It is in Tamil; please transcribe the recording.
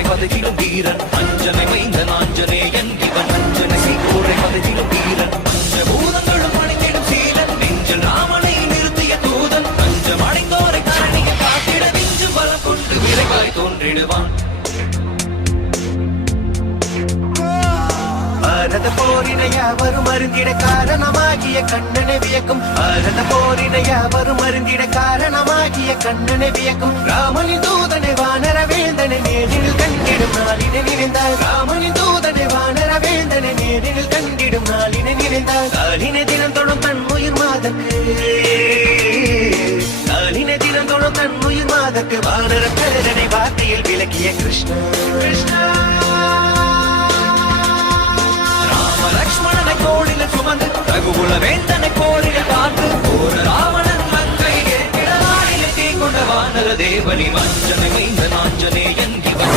சீகோரை பதகிலும் வீரன் அஞ்சனை மைந்தன் ஆஞ்சநேயன் இவன் அஞ்சனை சீகோரை பதகிலும் வீரன் பஞ்சபூதங்களும் அணிந்திடும் சீலன் நெஞ்சில் ராமனை நிறுத்திய தூதன் பஞ்சம் அடைந்தோரை கரணியை காத்திட நெஞ்சும் பலம் கொண்டு விரைவாய் தோன்றிடுவான் பாரத போரினை யாவரும் அருந்திட காரணமாகிய கண்ணனை வியக்கும் பாரத போரினை யாவரும் அருந்திட காரணமாகிய கண்ணனை வியக்கும் ராமனின் தூதனை வானர வேந்தனை நேரில் கண்டிடும் நாளினை நினைந்தார் ராமனின் தூதனை வானர வேந்தனை நேரில் கண்டிடும் நாளினை நினைந்தார் காலினை தினம் தொடும் தன் உயிர் மாதக்கு காலினை தினம் தொடும் தன் உயிர் மாதக்கு வானர பேரனை வார்த்தையில் விளக்கிய கிருஷ்ணா கிருஷ்ணா லக்ஷ்மணனை கோடில சுமந்து ரகுகுல வேந்தனை கோடில பார்த்து போர ராவணன் மங்கை ஏற்கிட நாளில் தீ கொண்ட வானர தேவனி மஞ்சனை மைந்த நாஞ்சனேயன்